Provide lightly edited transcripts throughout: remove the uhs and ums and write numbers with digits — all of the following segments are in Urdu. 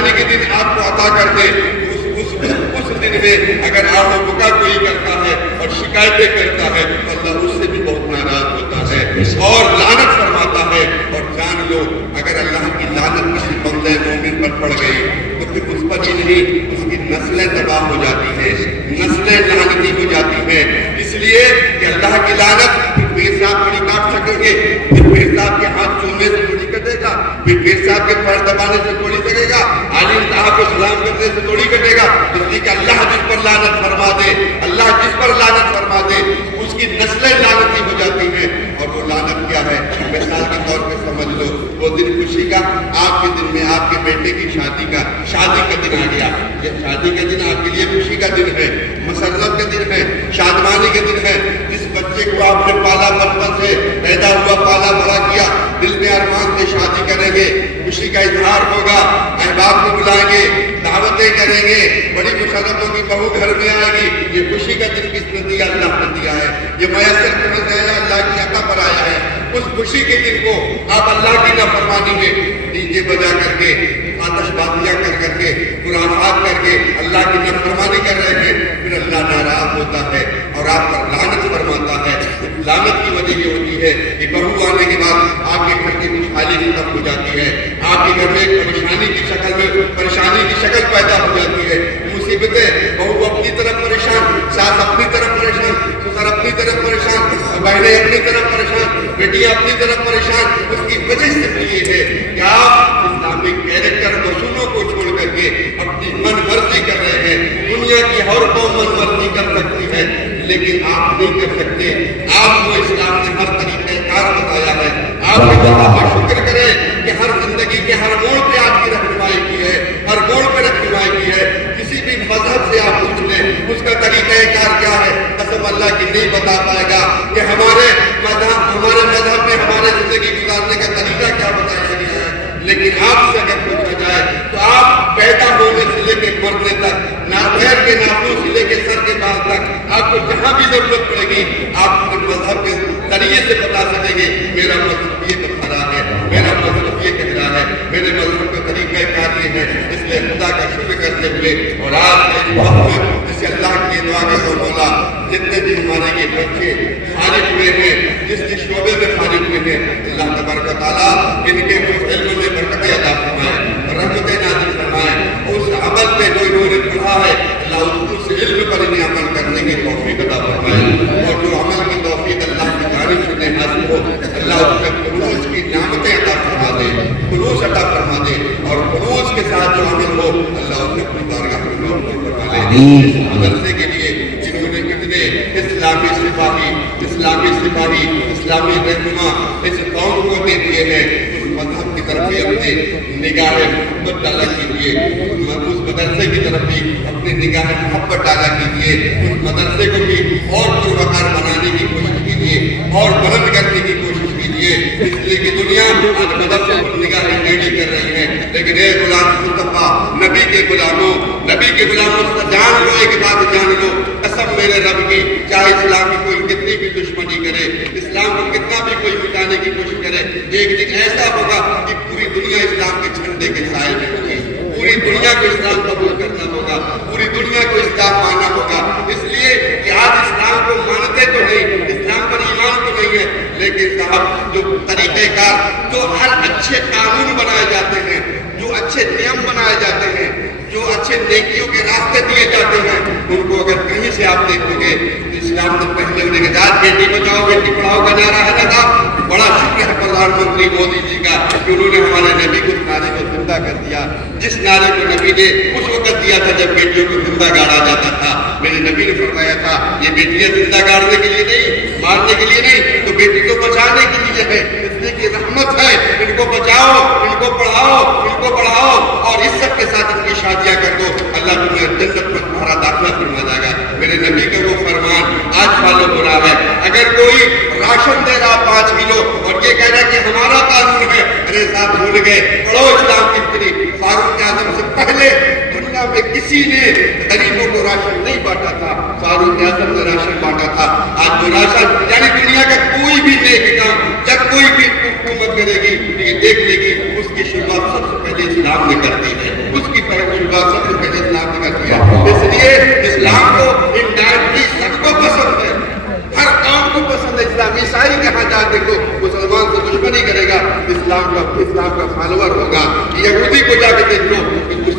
پریشانی کے دن آپ کو عطا کر دے، اس دن میں اگر آہ و بکا کوئی کرتا ہے اور شکایتیں کرتا ہے تو اللہ اس سے بھی بہت ناراض ہوتا ہے اور لعنت فرماتا ہے۔ اور جان لو اگر اللہ کی لعنت کسی بندے مومن پر پڑ گئی تو پھر اس پر ہی نہیں، اس کی نسلیں تباہ ہو جاتی ہیں، نسلیں لعنتی ہو جاتی ہیں، اس لیے کہ اللہ کی لعنت پھر پیر صاحب تھوڑی کاٹ سکیں گے، پھر پیر صاحب کے ہاتھ چومنے سے تھوڑی کٹے گا، پھر پیر صاحب کے پیر دبانے سے تھوڑی کٹے گا، عالم صاحب کو سلام کرنے سے تھوڑی کٹے گا، اس لیے کہ اللہ جس پر لعنت فرما دے، اللہ جس پر لعنت فرما دے اس کی نسلیں لعنتی ہو جاتی ہیں۔ اور وہ لعنت کیا ہے؟ مثال کے طور پہ سمجھ لو، وہ دن خوشی کا آپ کے دن میں آپ کے بیٹے کی شادی کا دن آ گیا، یہ شادی کا دن آپ کے لیے خوشی کا دن ہے، مسرت کا دن ہے، شادمانی کا دن ہے۔ جس بچے کو آپ نے پالا بچپن سے پیدا ہوا پالا بڑا کیا، دل میں ارمان سے شادی کریں گے، خوشی کا اظہار ہوگا، احباب کو بلائیں گے، دعوتیں کریں گے، بڑی مسرتوں کی بہو گھر میں آئے گی، یہ خوشی کا دن کس نے دیا؟ اللہ نے دیا ہے، یہ میسر کرنا ہے، اللہ کی عطا پر آیا ہے۔ اس خوشی کے دن کو آپ اللہ کی نافرمانی میں ڈی جے بجا کر کے، آتش بازیاں کر کے، خرافات کر کے اللہ کی نافرمانی کر رہے ہیں، پھر اللہ ناراض ہوتا ہے اور آپ پر لعنت فرماتا ہے۔ لعنت کی وجہ یہ ہوتی ہے کہ بہو آنے کے بعد آپ کے گھر کی خوشحالی ختم ہو جاتی ہے، آپ کے گھر میں پریشانی کی شکل پیدا ہو جاتی ہے، مصیبتیں، بہو اپنی طرف پریشان، ساس اپنی طرف پریشان، سسر اپنی طرف پریشان، بہنیں اپنی طرف پریشان، بیٹیاں اپنی طرف پریشان۔ اس کی وجہ صرف یہ ہے کہ آپ اسلامک کیریکٹر اصولوں کو چھوڑ کر کے اپنی من مرضی کر رہے ہیں۔ دنیا کی ہر قوم من مرضی کر سکتی ہے لیکن آپ نہیں کر سکتے۔ آپ کو اسلام نے ہر طریقہ کار بتایا ہے، آپ کے اللہ کا شکر کریں کہ ہر زندگی کے ہر موڑ پہ آپ کی رہنمائی کی ہے، ہر موڑ پہ رہنمائی کی ہے۔ کسی بھی مذہب سے آپ پوچھ لیں اس کا طریقہ کار کیا ہے، قسم اللہ کی نہیں بتا پائے گا کہ ہمارے مذہب میں ہمارے زندگی گزارنے کا طریقہ کیا بتایا گیا ہے۔ لیکن آپ سے اگر پوچھا جائے تو آپ پیدا ہونے سے لے کے مرنے تک، پیر کے ناخن سے لے کے سر کے بال تک، آپ کو جہاں بھی ضرورت پڑے گی آپ اپنے مذہب کے ذریعے سے بتا سکیں گے میرا مذہب یہ بتا رہا ہے، میرا مذہب یہ کہہ رہا ہے، میرے مذہب کا طریقہ کار یہ ہے۔ اس لیے خدا کا شکر کرتے ہوئے اور آج کے وقت میں جسے اللہ کی دعا کا تو مولا جتنے بھی ہمارے یہ بچے فارغ ہوئے ہیں، جس شعبے میں فارغ ہوئے ہیں، اللہ تبارک و تعالیٰ ان کے علم میں برکت عطا فرمائے، رحمتیں نازل فرمائے، اس عمل پہ جو انہوں نے پڑھا ہے اللہ اس علم پر انہیں عمل کرنے کی توفیق عطا فرمائے، اور جو عمل کی توفیق اللہ کی جانب سے انہیں حاصل ہو اللہ اس میں خلوص کی نعمتیں عطا فرما دے، خلوص عطا فرما دے، اور خلوص کے ساتھ جو عمل ہو اللہ اس میں اپنی بارگاہ میں قبول فرما لے۔ مدرسے کے لیے جنہوں نے کتنے اسلامی سپاہی اسلامی رہنما اس قوم کو دے دیے ہیں، اس مذہب کی طرف بھی اپنی نگاہ محبت ڈالا کیجیے، اس مدرسے کی طرف بھی اپنی نگاہ محبت ڈالا کیجیے، اس مدرسے کو بھی اور پروقار بنانے کی کوشش کیجیے اور بلند کرنے کی کوشش کیجیے، اس لیے کہ دنیا آج مدرسے پر نگاہیں ٹیڑھی کر رہی ہے، لیکن اے غلام مصطفیٰ، نبی کے غلاموں سے جان لو، ایک بات جان لو، قسم میرے رب کی، چاہے اسلام کی کوئی کتنی بھی دشمنی کرے، اسلام کو کتنا بھی کوئی مٹانے کی کوشش کرے، ایک دن ایسا ہوگا کہ پوری دنیا اسلام کے جھنڈے کے سائے میں ہوگی، پوری دنیا کو اسلام قبول کرنا ہوگا، پوری دنیا کو اسلام ماننا ہوگا۔ اس لیے کہ آج اسلام کو مانتے تو نہیں، اسلام پر ایمان تو نہیں ہے، لیکن صاحب جو طریقہ کار، جو ہر اچھے قانون بنائے جاتے ہیں، جو اچھے نیم بنائے جاتے ہیں، جو اچھے نیکیوں کے راستے دیے جاتے ہیں، ان کو اگر کہیں سے آپ دیکھو گے تو اسلام نے پہلے ہونے کے بعد بیٹی بچاؤ بیٹی پڑھاؤ کا نعرہ ہے نا، بڑا شکر ہے پردھان منتری مودی جی کا کہ انہوں نے ہمارے نبی کو نعرے کو زندہ کر دیا، جس نعرے کو نبی نے اس وقت دیا تھا جب بیٹیوں کو زندہ گاڑا جاتا تھا۔ میرے نبی نے فرمایا تھا یہ بیٹیاں زندہ گاڑنے کے لیے نہیں، مارنے کے لیے نہیں، تو بیٹی کو بچانے کے لیے ہے، اس لیے کہ رحمت ہے، ان کو بچاؤ، ان کو پڑھاؤ، ان کو پڑھاؤ اور اس سب کے ساتھ ان کی شادیاں کر دو، اللہ تمہیں جنت میں تمہارا داخلہ فرما دے گا۔ میرے نبی کا وہ فرمان آج فالو ہو رہا ہے۔ اگر کوئی راشن دے رہا 5 کلو اور یہ کہہ رہا ہے کہ ہمارا قانون ہے، ارے صاحب بھول گئے، پڑھو اسلام کی فکری، فاروق اعظم سے پہلے دنیا میں کسی نے غریبوں کو راشن نہیں بانٹا تھا، فاروق اعظم نے راشن بانٹا تھا۔ آج وہ راشن یعنی دنیا کا کوئی بھی نیک کام جب کوئی بھی حکومت کرے گی یہ دیکھ لے گی اس کی شروعات سب سے پہلے اسلام نے کر دی ہے، اس کی شبہ سب سے پہلے اسلام کا کیا. اس لیے اسلام کو انڈائریکٹلی سب کو پسند ہے, ہر قوم کو پسند ہے. اسلام عیسائی کہاں جا دیکھو مسلمان سے دشمنی کرے گا, اسلام کا فالوور ہوگا. یہودی کو جا کے دیکھ لو,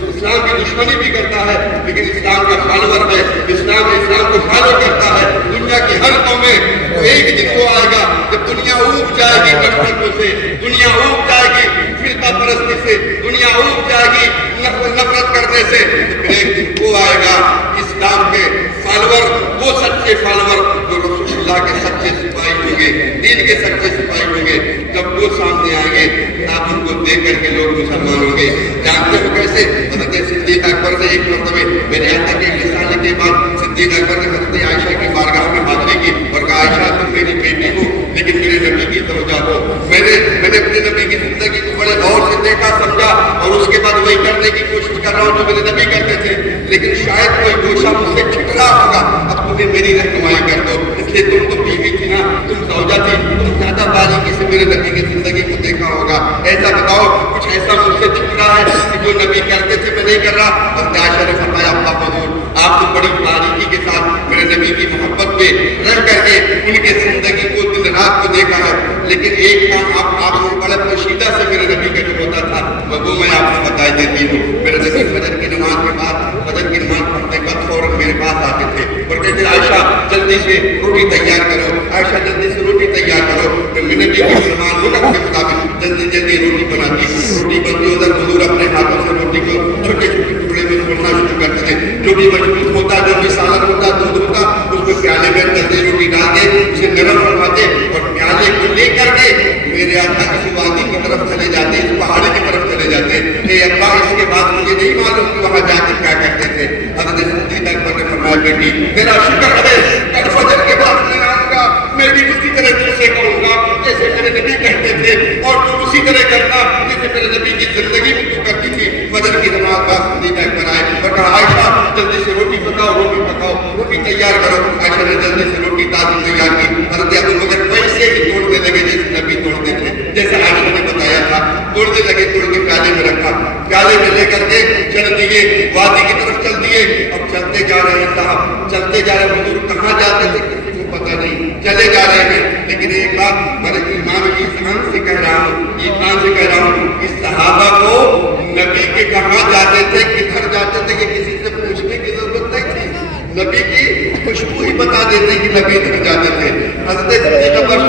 اسلام کی دشمنی بھی کرتا ہے لیکن اسلام کا فالوور ہے, اسلام کو فالو کرتا ہے. دنیا کی ہر قوم میں ایک دن وہ آئے گا جب دنیا اوب جائے گی نفرتوں سے, دنیا اوب جائے گی فرقہ پرستی سے, دنیا اوب جائے گی نفرت کرنے سے. پھر ایک دن وہ آئے گا اسلام کے فالوور, وہ سچے فالوور جو رسول اللہ کے سچے سپاہی ہوں گے, دین کے سچے سپاہی ہوں گے. جب وہ سامنے آئیں گے آپ ان کو دیکھ کر کے لوگ مسلمان ہوں گے. جانتے ہو کیسے؟ حضرت صدیق اکبر نے ایک مرتبہ میرے آقا کے رسالے کے بعد صدیق اکبر نے حضرت عائشہ کی بارگاہ میں حاضری کی اور کہا عائشہ تم میری بیٹی ہو لیکن میرے نبی کی توجہ ہو. میں نے اپنے نبی کی زندگی کو بڑے غور سے دیکھا سمجھا اور اس کے بعد وہی کرنے کی کوشش کر رہا ہوں جو میرے نبی کرتے تھے, لیکن شاید کوئی گوشہ مجھ سے چھٹ رہا ہوگا. اب تمہیں میری رہنمائی کر دو, اس لیے تم تو بیوی تھی نا, تم زوجہ تھی, تم زیادہ باریکی سے میرے نبی کی زندگی کو دیکھا ہوگا. ایسا بتاؤ کچھ ایسا مجھ سے چھٹ رہا ہے کہ جو نبی کرتے تھے میں نہیں کر رہا. اور عائشہ نے فرمایا ابا حضور آپ تو بڑی باریکی کے ساتھ میرے نبی کی محبت میں رہ کر کے ان کے زندگی کو دن رات کو دیکھا ہے, لیکن ایک کام آپ کو بڑے پوشیدہ سے میرے نبی کا جو ہوتا تھا وہ میں آپ کو بتائی دیتی ہوں. میرے نبی فجر کی نماز کے بعد فجر کی نماز پڑھنے کے بعد فوراً میرے پاس آتے تھے اور کہتے عائشہ جلدی سے روٹی تیار کرو, عائشہ جلدی سے روٹی تیار کرو. میرے نبی کی مسلمان لغت کے مطابق جلدی جلدی روٹی بناتی, روٹی بنتی ادھر حضور اپنے ہاتھوں سے روٹی کو چھوٹے چھوٹے ٹکڑے میں توڑنا شروع کرتے تھے. جو بھی مضبوط ہوتا, جو بھی سالن ہوتا, دودھ ہوتا, اس کو پیالے میں جلدی روٹی ڈال کے اسے نرم فرماتے اور پیالے کو لے کر کے میرے آقا اس وادی کی طرف چلے جاتے, اس پہاڑی کی طرف چلے جاتے. اے ابا اس کے بعد مجھے نہیں معلوم کہ وہاں جا کے کیا کرتے تھے. حضرت صدیق اکبر نے فرمایا بیٹی میرا شکر ہے کل فجر کے بعد میں آؤں گا, میں بھی اسی طرح تجھ سے کہوں گا جیسے میرے نبی کہتے تھے اور تو اسی طرح کرنا جیسے میرے نبی کی زندگی میں تو کرتی تھی. فجر کی نماز بعد صدیق اکبر آئے اور کہا عائشہ جلدی سے روٹی پکاؤ, روٹی تیار کرو. عائشہ نے جلدی سے روٹی تازی تیار کی. حضرت ابو بکر ویسے ہی توڑنے لگے جیسے نبی توڑتے تھے, جیسے عائشہ نے بتایا تھا. توڑنے لگے, توڑ کے پیالے میں رکھا, پیالے میں لے کر کے چل دیے, وادی کی طرف چل دیے. اب چلتے جا رہے ہیں صاحب, چلتے جا رہے ہیں. حضور کہاں جاتے تھے کسی کو پتہ نہیں, چلے جا رہے ہیں. لیکن ایک بات میں ایمان سے کہہ رہا ہوں, اس صحابہ کو نبی کے کہاں جاتے تھے, کدھر جاتے تھے کہ کسی سے پوچھنے کی ضرورت نہیں تھی. نبی کی خوشبو ہی بتا دیتے کہ نبی ادھر جاتے تھے. حضرت صدیق اکبر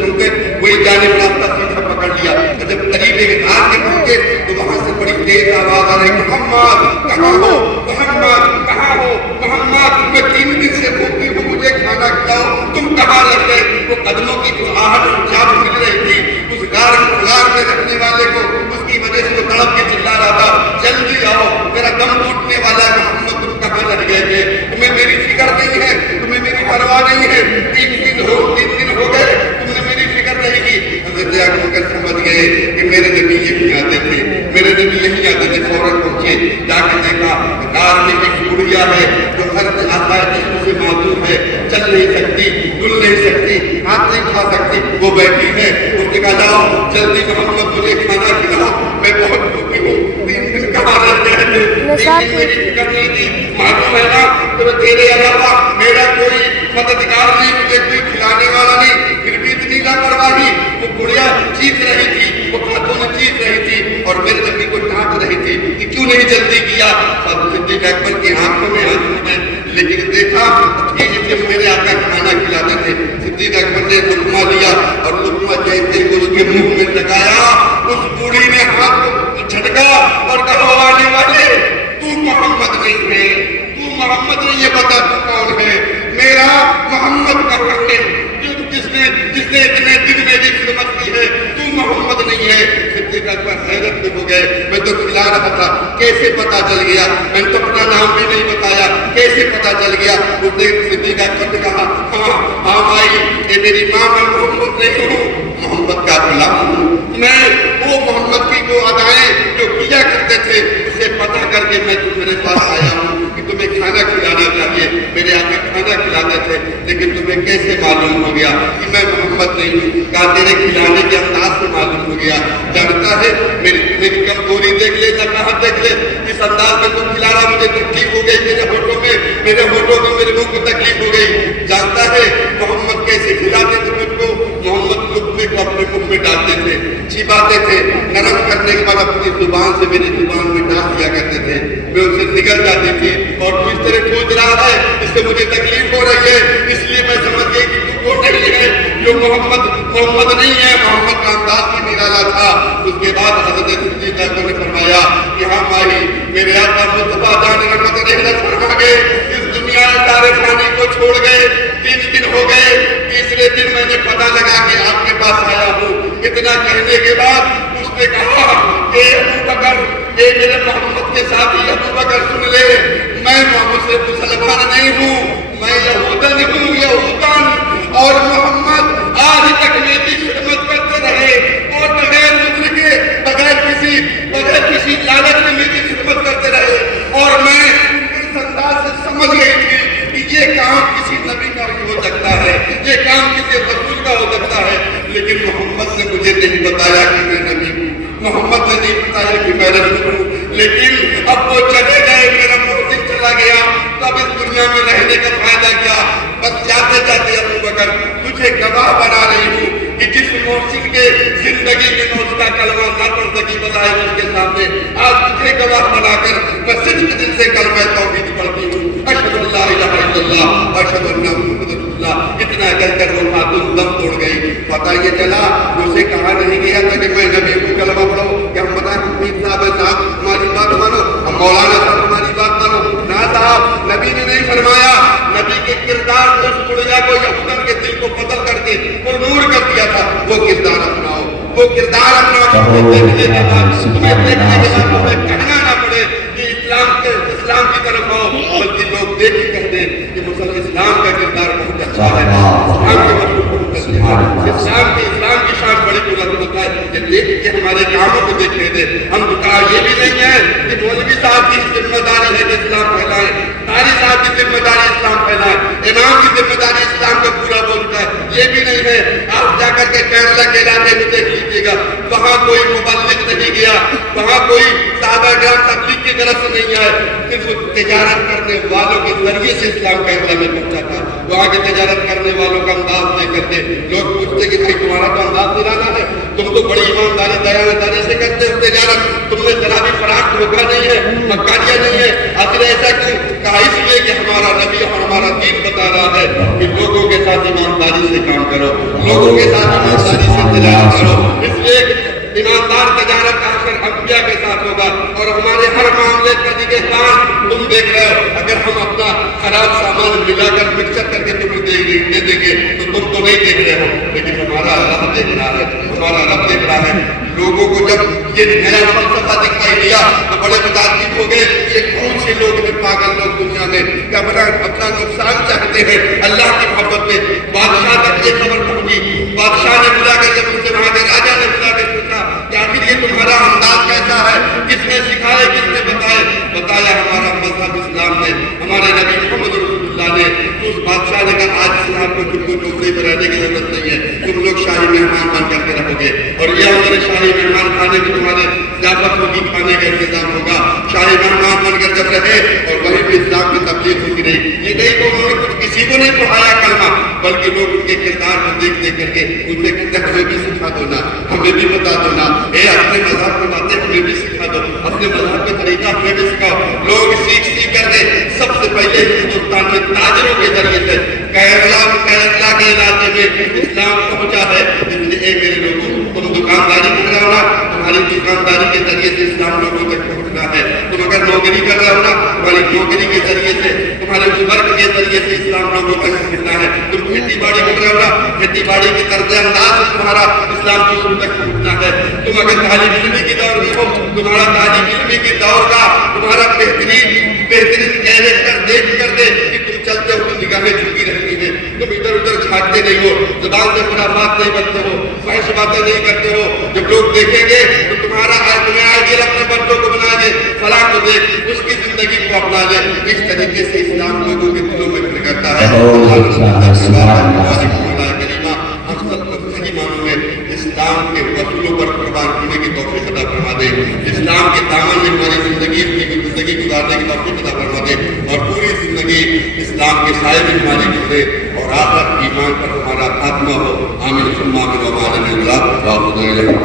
سنتے وہی جانب راستہ سیدھا پکڑ لیا. جب قریب ایک غار کے پہنچے تو وہاں سے بڑی تیز آواز آ رہی, محمد کہاں ہو, محمد کہاں ہو, محمد میں 3 دن سے بھوکی ہوں, مجھے کھانا کھلاؤ, تم کہاں رہ گئے. وہ قدموں کی جو آہٹ جب مل رہی تھی اس غار میں رکھنے والے کو, اس کی وجہ سے وہ تڑپ کے چلا رہا تھا جلدی آؤ میرا دم ٹوٹنے والا ہے. محمد تم کہاں رہ گئے تھے, تمہیں میری فکر نہیں ہے, تمہیں میری پرواہ نہیں ہے. 3 دن ہو گئے تم نے میری فکر نہیں کی. حضرت ابو بکر سمجھ گئے کہ میرے نبی یہی آتے تھے, میرے نبی یہی آتے تھے. فوراً پہنچے, جا کے دیکھا غار میں ایک بڑھیا ہے جو ہر آتا ہے جسم سے معذور ہے, چل نہیں سکتی, ڈل نہیں سکتی, ہاتھ نہیں اٹھا سکتی, وہ بیٹھی ہے. اس نے کہا جاؤ جلدی محمد مجھے کھانا کھلاؤ, میں بہت بھوکی ہوں. 3 دن کہاں رہ گئے تھے, 3 دن میری فکر نہیں تھی. معلوم ہے نا تو تیرے علاوہ میرا کوئی مددگار نہیں, مجھے کوئی کھلانے والا نہیں. پھر بھی اتنی لاپرواہی. وہ بڑھیا چیخ رہی تھی, وہ ہاتھوں میں چیخ رہی تھی اور میرے نبی کو ڈانٹ رہی تھی کہ کیوں نہیں جلدی کیا. صدیق اکبر کی آنکھوں میں آنسو ہیں, لیکن دیکھا کہ میرے آقا کھانا کھلاتے تھے. صدیق اکبر نے لقمہ لیا اور لقمہ جیسے اس کے منہ میں لگایا, اس بوڑھی نے ہاتھ کو جھٹکا اور کہا آنے والے تو محمد نہیں ہے, تو محمد نہیں, یہ بتا تو کون ہے. میرا محمد کا حق ہے جس نے اتنے دن میری خدمت کی ہے, تو محمد نہیں ہے. صدیق اکبر حیرت میں ہو گئے. میں تو کھلا رہا تھا, کیسے پتا چل گیا, میں تو اپنا نام بھی نہیں بتایا, کیسے پتا چل گیا. اس نے صدیق اکبر نے کہا ہاں بھائی یہ میری ماں, میں محمد نہیں ہوں, محمد کا غلام ہوں. میں وہ محمد کی وہ ادائیں جو کیا کرتے تھے اسے پتا کر کے میں تمہارے پاس آیا ہوں کہ تمہیں کھانا کھلانا چاہیے. میرے آقا کھانا کھلاتے تھے, لیکن تمہیں کیسے معلوم ہو گیا کہ میں محمد نہیں ہوں. کہا تیرے کھلانے کے انداز سے معلوم ہو گیا. جانتا ہے میری کمزوری دیکھ لے، نقاہت دیکھ لے، اس انداز میں تم کھلا رہا، مجھے تکلیف ہو گئی، میرے ہونٹوں میں میرے منہ کو تکلیف ہو گئی۔ جانتا ہے محمد کیسے کھلاتے تھے مجھ کو؟ محمد لقمے کو اپنے منہ میں ڈالتے تھے، چباتے تھے، نرم کرنے کے بعد اپنی زبان سے میری زبان میں ڈال دیا کرتے تھے، میں اسے نگل جاتی تھی۔ اور تو اس طرح کھوج رہا ہے، اس سے مجھے تکلیف ہو رہی ہے، اس لیے میں سمجھ گئی کہ تو وہ نہیں ہے جو محمد نہیں ہے۔ محمد کا انداز بھی نرالا تھا۔ اس کے بعد حضرت صدیقہ نے فرمایا کہ ہاں ماہی میرے آقا مصطفیٰ جان رحمت رحمت فرما گئے، اس دنیا دار فانی کو چھوڑ گئے، 3 دن ہو گئے، تیسرے دن میں نے پتہ لگا کہ آپ کے پاس آیا ہوں۔ اتنا کہنے کے بعد اس نے کہا کہ ابو بکر، اے میرے محمد کے ساتھی ابو بکر سن لے، میں مسلمان نہیں ہوں، میں یہودن ہوں، یہودن، اور محمد آج تک میری خدمت کرتے رہے اور بغیر عذر کے، بغیر کسی لالچ میں میری خدمت کرتے رہے، اور میں اس انداز سے سمجھ گئی تھی کہ یہ کام کسی نبی کا بھی ہو سکتا ہے، یہ کام کسی رسول کا ہو سکتا ہے، لیکن محمد نے مجھے نہیں بتایا کہ میں نبی ہوں، محمد نے نہیں بتایا کہ میں رسول ہوں۔ لیکن اب وہ چلے گئے، میرا محسن چلا گیا، تب اس دنیا میں رہنے کا فائدہ کیا؟ بس جاتے جاتے ابو بکر تجھے گواہ بنا رہی ہوں کہ جس محسن کے زندگی میں میں اس کا کلمہ نہ پڑھ سکی بظاہر اس کے سامنے، آج تجھے گواہ بنا کر میں صدق دل سے کلمہ توحید پڑھتی ہوں، اشہد ان لا الہ الا اللہ اشہد ان محمد رسول اللہ۔ اتنا کہہ کر وہ خاتون دم توڑ گئی۔ پتہ یہ چلا اسے کہا نہیں گیا تھا کہ میں نبی کو کلمہ پڑھو، کہ ہم بتائیں مفید صاحب ہماری بات مانو، ہم مولانا صاحب ہماری بات مانو، نہ صاحب، نبی نے نہیں فرمایا۔ نبی کے کردار کو اس بڑھیا کو یہودن کے دل کو بدل کر کے اور نور کر دیا تھا، وہ کردار اپناؤ، وہ کردار اپناؤ، دیکھنے کے بعد تمہیں کہنا نہ پڑے کہ اسلام کی طرف آؤ، بلکہ لوگ دیکھ کے کہتے ہیں کہ مسلم اسلام کا کردار بہت اچھا ہے، اسلام کی شان بڑی بلند ہوتا ہے کہ دیکھ کے ہمارے کاموں کو دیکھنے دے۔ ہم تو کہا یہ بھی نہیں ہے کہ مولوی صاحب کی ذمہ داری ہے کہ اسلام پھیلائے، قاری صاحب کی ذمہ داری اسلام پھیلائے، امام کی ذمہ داری اسلام کا پورا بولتا ہے، یہ بھی نہیں ہے۔ آپ جا کر کے کیرلا کے علاقے میں دیکھ لیجیے گا، وہاں کوئی مبلغ نہیں گیا، وہاں کوئی صحابہ کرام تبلیغ کی غرض سے نہیں آئے، صرف تجارت کرنے والوں کے ذریعے سے اسلام کیرلا میں پہنچا تھا۔ وہاں کے تجارت کرنے والوں کا انداز دیکھ کر کے لوگ پوچھتے کہ بھائی تمہارا تو انداز نرالا ہے، تم تو بڑی ایمانداری دیانتداری سے کرتے ہو تجارت، تم نے ذرا بھی فراق دھوکہ نہیں ہے، مکاریہ نہیں ہے، آخر ایسا کیوں؟ کہا اس لیے کہ ہمارا نبی اور ہمارا دین بتا رہا ہے کہ لوگوں کے ساتھ ایمانداری سے کام کرو، لوگوں کے ساتھ ایمانداری سے تجارت کرو، اس لیے ایماندار تجارت آخر انبیاء کے ساتھ ہوگا۔ اور ہمارے ہر معاملے کا نگہبان تم دیکھ رہے ہو، اگر ہم اپنا خراب سامان ملا کر مکسر کر کے تمہیں دے دیں گے تو تم تو نہیں دیکھ رہے ہو، لیکن ہمارا رب دیکھ رہا ہے، ہمارا رب دیکھ رہا ہے۔ لوگوں کو جب یہ نیا فلسفہ دکھائی دیا تو بڑے متعجب ہو گئے، یہ کون سے لوگ ہیں پاگل لوگ دنیا میں کہ اپنا نقصان چاہتے ہیں اللہ کی محبت میں۔ بادشاہ تک یہ خبر پہنچی، بادشاہ نے بلا کر جب ان سے وہاں کے راجا نے بلا کر پوچھا کہ آخر یہ تمہارا انداز کیسا ہے، کس نے سکھائے، کس نے بتایا ہمارا مذہب اسلام نے، ہمارے نبی محمد رسول اللہ نے۔ تو اس بادشاہ نے کہا آج سے آپ کو تم کو جھوپڑی میں رہنے کی ضرورت نہیں ہے، تم لوگ شاہی مہمان بن کر کے رہو گے، اور یہ ہمارے شاہی مہمان کھانے کی تمہارے ضیافت ہوگی، کھانے کا انتظام ہوگا۔ شاہی مہمان بن کر جب رہے اور وہیں پہ اسلام کی تبلیغ ہوتی رہی، یہ نہیں کہ انہوں نے کچھ کسی کو نہیں پڑھایا کلمہ، بلکہ لوگ ان کے کردار کو دیکھ دیکھ کر کے ان سے کہتے ہیں ہمیں بھی سکھا دو نا، ہمیں بھی بتا دو نا، اے اپنے مذہب کی باتیں ہمیں بھی سکھا دو، اپنے مذہب کا طریقہ ہمیں بھی سکھاؤ۔ لوگ سیکھ کر کے سب سے پہلے ہندوستان میں تاجروں کے ذریعے سے کیرلا کے علاقے میں اسلام پہنچا ہے، اس لیے اے میرے لوگوں تم دکانداری کر رہے ہو نا، تمہاری دکانداری کے ذریعے سے اسلام لوگوں تک پہنچنا ہے۔ تم اگر نوکری کر رہے ہو نا، تمہاری نوکری کے ذریعے سے، تمہارے ورک کے ذریعے سے اسلام لوگوں تک پہنچنا ہے۔ تم کھیتی باڑی کر رہے ہو نا، کھیتی باڑی کے طرز انداز سے تمہارا اسلام لوگوں تک پہنچنا ہے۔ تم اگر طالب علمی کے دور میں ہو، تمہارا طالب علمی کے دور کا تمہارا بہترین کیریکٹر دیکھ کر دے کہ تم چلتے ہو تو نگاہیں جھکی رہتی ہیں، تم ادھر ادھر جھانکتے نہیں ہو، زبان سے خرافات نہیں بنتے ہو، فحش باتیں نہیں کرتے ہو۔ جب لوگ دیکھیں گے تو تمہارا تمہیں آئیڈیل اپنے بچوں کو بنا دے، فلاں کو دیکھ، اس کی زندگی کو اپنا لے۔ اس طریقے سے اسلام لوگوں کے دلوں میں پھر کرتا ہے۔ ہم سب کو صحیح معنوں میں اسلام کے اصولوں پر قربان ہونے کی توفیق عطا فرما دے، اسلام کے دامن میں ہماری زندگی گزارنے کی توفیق عطا فرما دے، اور پوری زندگی اسلام کے سائے میں ہماری گزرے اور آخرت ایمان پر ہمارا خاتمہ ہو۔ آمین ثم آمین و ما لنا الا